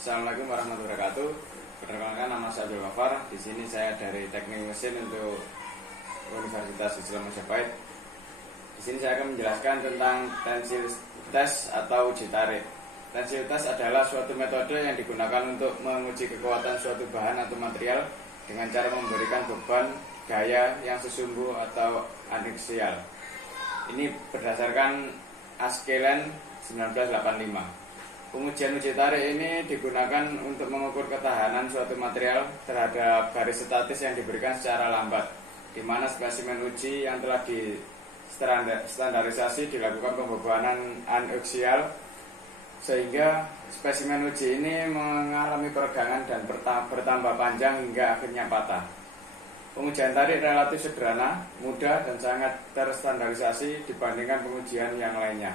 Assalamualaikum warahmatullahi wabarakatuh. Perkenalkan, nama saya Abdul Ghaffar. Di sini saya dari Teknik Mesin untuk Universitas Islam Majapahit. Di sini saya akan menjelaskan tentang tensil test atau uji tarik. Tensil test adalah suatu metode yang digunakan untuk menguji kekuatan suatu bahan atau material dengan cara memberikan beban gaya yang sesungguh atau aneksial. Ini berdasarkan Askelen 1985. Pengujian uji tarik ini digunakan untuk mengukur ketahanan suatu material terhadap garis statis yang diberikan secara lambat, di mana spesimen uji yang telah distandarisasi dilakukan pembebanan aneksial, sehingga spesimen uji ini mengalami peregangan dan bertambah panjang hingga akhirnya patah. Pengujian tarik relatif sederhana, mudah, dan sangat terstandarisasi dibandingkan pengujian yang lainnya.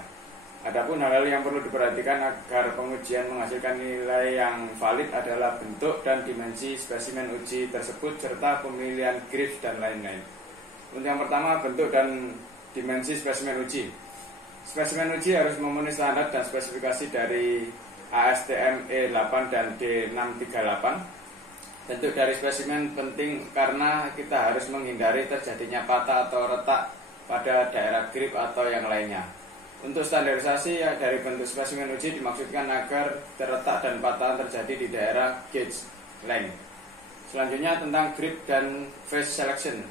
Adapun hal-hal yang perlu diperhatikan agar pengujian menghasilkan nilai yang valid adalah bentuk dan dimensi spesimen uji tersebut serta pemilihan grif dan lain-lain. Untuk yang pertama, bentuk dan dimensi spesimen uji. Spesimen uji harus memenuhi standar dan spesifikasi dari ASTM E8 dan D638. Bentuk dari spesimen penting karena kita harus menghindari terjadinya patah atau retak pada daerah grip atau yang lainnya. Untuk standarisasi dari bentuk spesimen uji dimaksudkan agar terletak dan patahan terjadi di daerah gauge length. Selanjutnya tentang grip dan phase selection.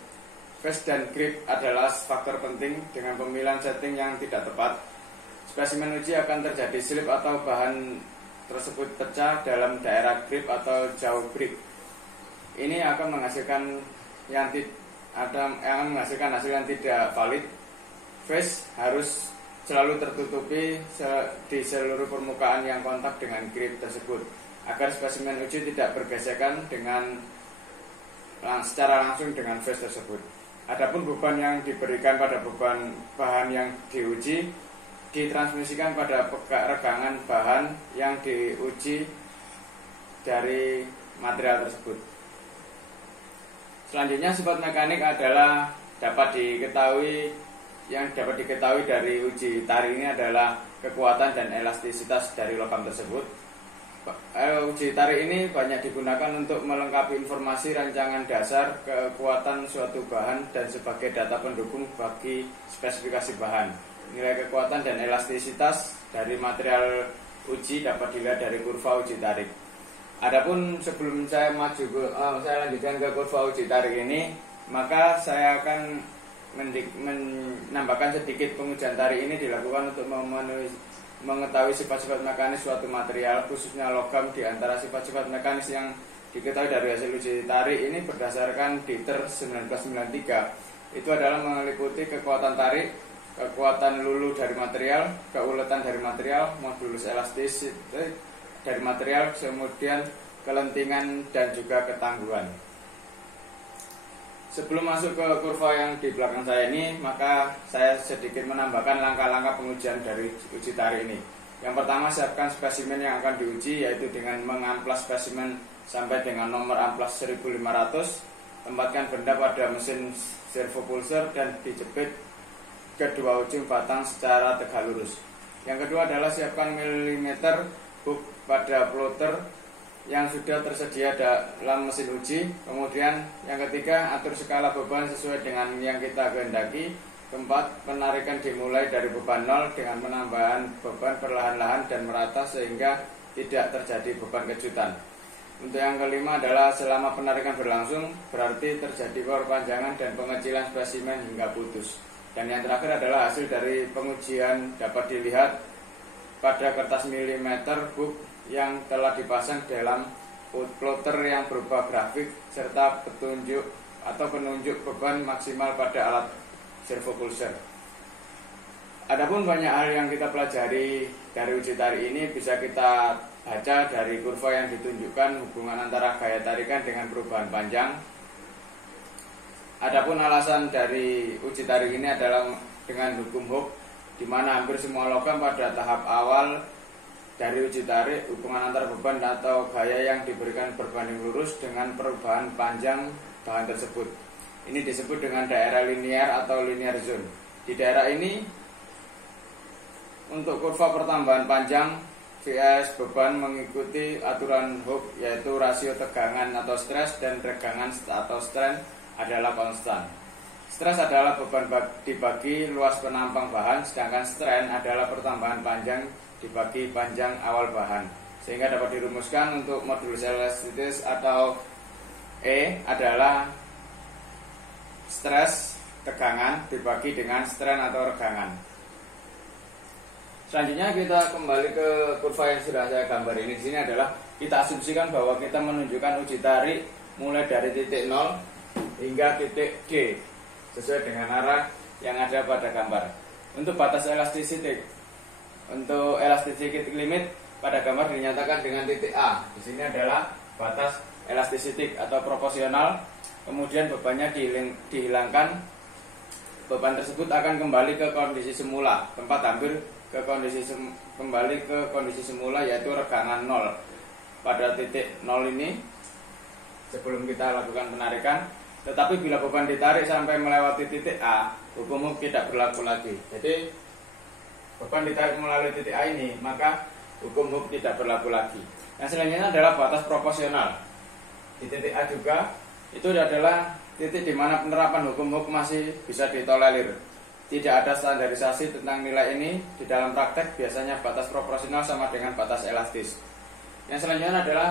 Phase dan grip adalah faktor penting. Dengan pemilihan setting yang tidak tepat, spesimen uji akan terjadi slip atau bahan tersebut pecah dalam daerah grip atau jauh grip. Ini akan menghasilkan hasil yang tidak valid. Phase harus selalu tertutupi di seluruh permukaan yang kontak dengan grip tersebut agar spesimen uji tidak bergesekan secara langsung dengan phase tersebut. Adapun beban yang diberikan pada beban bahan yang diuji ditransmisikan pada regangan bahan yang diuji dari material tersebut. Selanjutnya, sifat mekanik adalah yang dapat diketahui dari uji tarik ini adalah kekuatan dan elastisitas dari logam tersebut. Uji tarik ini banyak digunakan untuk melengkapi informasi rancangan dasar kekuatan suatu bahan dan sebagai data pendukung bagi spesifikasi bahan. Nilai kekuatan dan elastisitas dari material uji dapat dilihat dari kurva uji tarik. Adapun sebelum saya lanjutkan ke kurva uji tarik ini, maka saya akan menambahkan sedikit. Pengujian tarik ini dilakukan untuk mengetahui sifat-sifat mekanis suatu material, khususnya logam. Di antara sifat-sifat mekanis yang diketahui dari hasil uji tarik ini berdasarkan DITER 1993, itu adalah meliputi kekuatan tarik, kekuatan lulu dari material, keuletan dari material, modulus elastis dari material, kemudian kelentingan dan juga ketangguhan. Sebelum masuk ke kurva yang di belakang saya ini, maka saya sedikit menambahkan langkah-langkah pengujian dari uji tarik ini. Yang pertama, siapkan spesimen yang akan diuji, yaitu dengan mengamplas spesimen sampai dengan nomor amplas 1500. Tempatkan benda pada mesin servopulser dan dijepit kedua ujung batang secara tegak lurus. Yang kedua adalah siapkan milimeter hook pada plotter yang sudah tersedia dalam mesin uji. Kemudian yang ketiga, atur skala beban sesuai dengan yang kita kehendaki. Keempat, penarikan dimulai dari beban 0 dengan penambahan beban perlahan-lahan dan merata sehingga tidak terjadi beban kejutan. Untuk yang kelima adalah selama penarikan berlangsung berarti terjadi perpanjangan dan pengecilan spesimen hingga putus. Dan yang terakhir adalah hasil dari pengujian dapat dilihat pada kertas milimeter hook yang telah dipasang dalam plotter yang berupa grafik serta penunjuk beban maksimal pada alat servopulser. Adapun banyak hal yang kita pelajari dari uji tarik ini bisa kita baca dari kurva yang ditunjukkan hubungan antara gaya tarikan dengan perubahan panjang. Adapun alasan dari uji tarik ini adalah dengan hukum Hooke, di mana hampir semua logam pada tahap awal dari uji tarik hubungan antara beban atau gaya yang diberikan berbanding lurus dengan perubahan panjang bahan tersebut. Ini disebut dengan daerah linear atau linear zone. Di daerah ini, untuk kurva pertambahan panjang vs beban mengikuti aturan Hooke, yaitu rasio tegangan atau stres dan tegangan atau strain adalah konstan. Stres adalah beban dibagi luas penampang bahan, sedangkan strain adalah pertambahan panjang dibagi panjang awal bahan. Sehingga dapat dirumuskan untuk modulus elastis atau E adalah stres tegangan dibagi dengan strain atau regangan. Selanjutnya kita kembali ke kurva yang sudah saya gambar ini. Di sini adalah kita asumsikan bahwa kita menunjukkan uji tarik mulai dari titik 0 hingga titik D sesuai dengan arah yang ada pada gambar. Untuk batas elasticity, untuk elasticity limit pada gambar dinyatakan dengan titik A. Di sini adalah batas elasticity atau proporsional. Kemudian bebannya dihilangkan. Beban tersebut akan kembali ke kondisi semula, tempat hampir ke kembali ke kondisi semula, yaitu regangan 0 pada titik 0 ini sebelum kita lakukan penarikan. Tetapi bila beban ditarik sampai melewati titik A, hukum Hooke tidak berlaku lagi. Jadi beban ditarik melalui titik A ini, maka hukum Hooke tidak berlaku lagi. Yang selanjutnya adalah batas proporsional. Di titik A juga itu adalah titik di mana penerapan hukum Hooke masih bisa ditolerir. Tidak ada standarisasi tentang nilai ini. Di dalam praktek biasanya batas proporsional sama dengan batas elastis. Yang selanjutnya adalah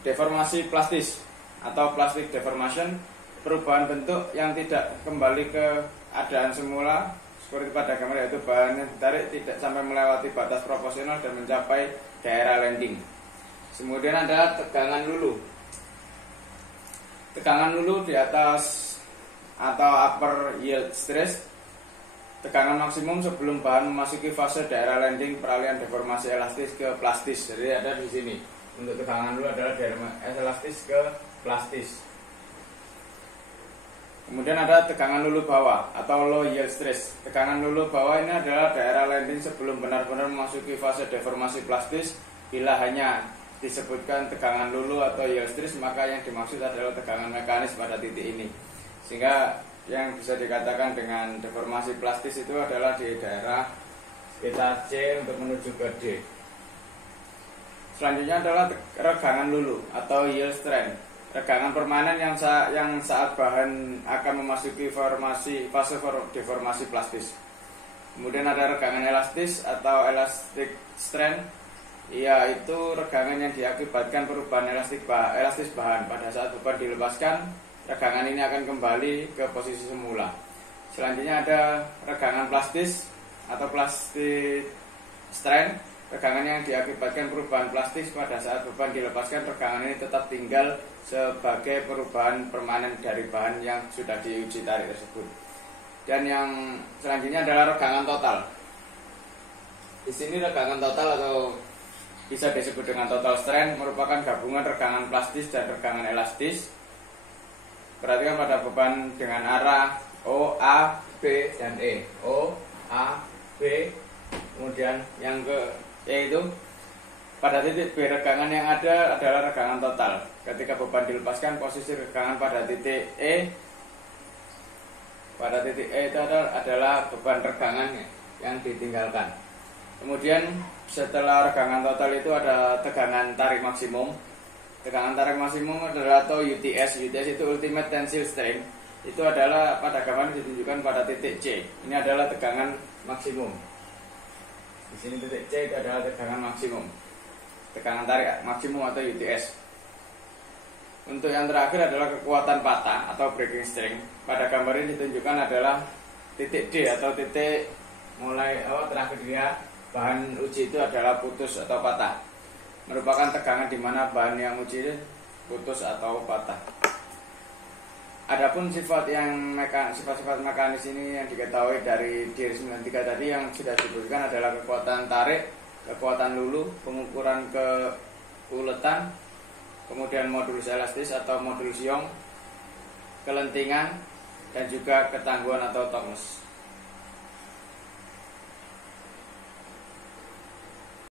deformasi plastis atau plastic deformation, perubahan bentuk yang tidak kembali ke keadaan semula seperti pada gambar, yaitu bahan yang ditarik tidak sampai melewati batas proporsional dan mencapai daerah landing. Kemudian ada tegangan lulu. Tegangan lulu di atas atau upper yield stress, tegangan maksimum sebelum bahan memasuki fase daerah landing peralihan deformasi elastis ke plastis. Jadi ada di sini. Untuk tegangan lulu adalah dari elastis ke plastis. Kemudian ada tegangan lulu bawah atau low yield stress. Tegangan lulu bawah ini adalah daerah landing sebelum benar-benar memasuki fase deformasi plastis. Bila hanya disebutkan tegangan lulu atau yield stress, maka yang dimaksud adalah tegangan mekanis pada titik ini. Sehingga yang bisa dikatakan dengan deformasi plastis itu adalah di daerah sekitar C untuk menuju ke D. Selanjutnya adalah regangan lulu atau yield strain. Regangan permanen yang saat bahan akan memasuki fase deformasi plastis. Kemudian ada regangan elastis atau elastic strain, yaitu regangan yang diakibatkan perubahan elastis bahan. Pada saat beban dilepaskan, regangan ini akan kembali ke posisi semula. Selanjutnya ada regangan plastis atau plastic strain. Regangan yang diakibatkan perubahan plastis. Pada saat beban dilepaskan, regangan ini tetap tinggal sebagai perubahan permanen dari bahan yang sudah diuji tarik tersebut. Dan yang selanjutnya adalah regangan total. Di sini regangan total atau bisa disebut dengan total strain merupakan gabungan regangan plastis dan regangan elastis. Perhatikan pada beban dengan arah O, A, B, dan E. O, A, B, kemudian yang ke E itu pada titik B, regangan yang ada adalah regangan total. Ketika beban dilepaskan, posisi regangan pada titik E itu adalah beban regangan yang ditinggalkan. Kemudian setelah regangan total itu ada tegangan tarik maksimum. Tegangan tarik maksimum adalah atau UTS. UTS itu ultimate tensile strain. Itu adalah pada gambar ditunjukkan pada titik C. Ini adalah tegangan maksimum. Di sini titik C itu adalah tegangan maksimum. Tegangan tarik maksimum atau UTS. Untuk yang terakhir adalah kekuatan patah atau breaking strain. Pada gambar ini ditunjukkan adalah titik D atau titik mulai terakhir dia bahan uji itu adalah putus atau patah. Merupakan tegangan di mana bahan yang uji putus atau patah. Adapun sifat mekanis ini yang diketahui dari DR93 tadi yang sudah disebutkan adalah kekuatan tarik, kekuatan lulu, pengukuran keuletan, kemudian modulus elastis atau modulus Young, kelentingan, dan juga ketangguhan atau toughness.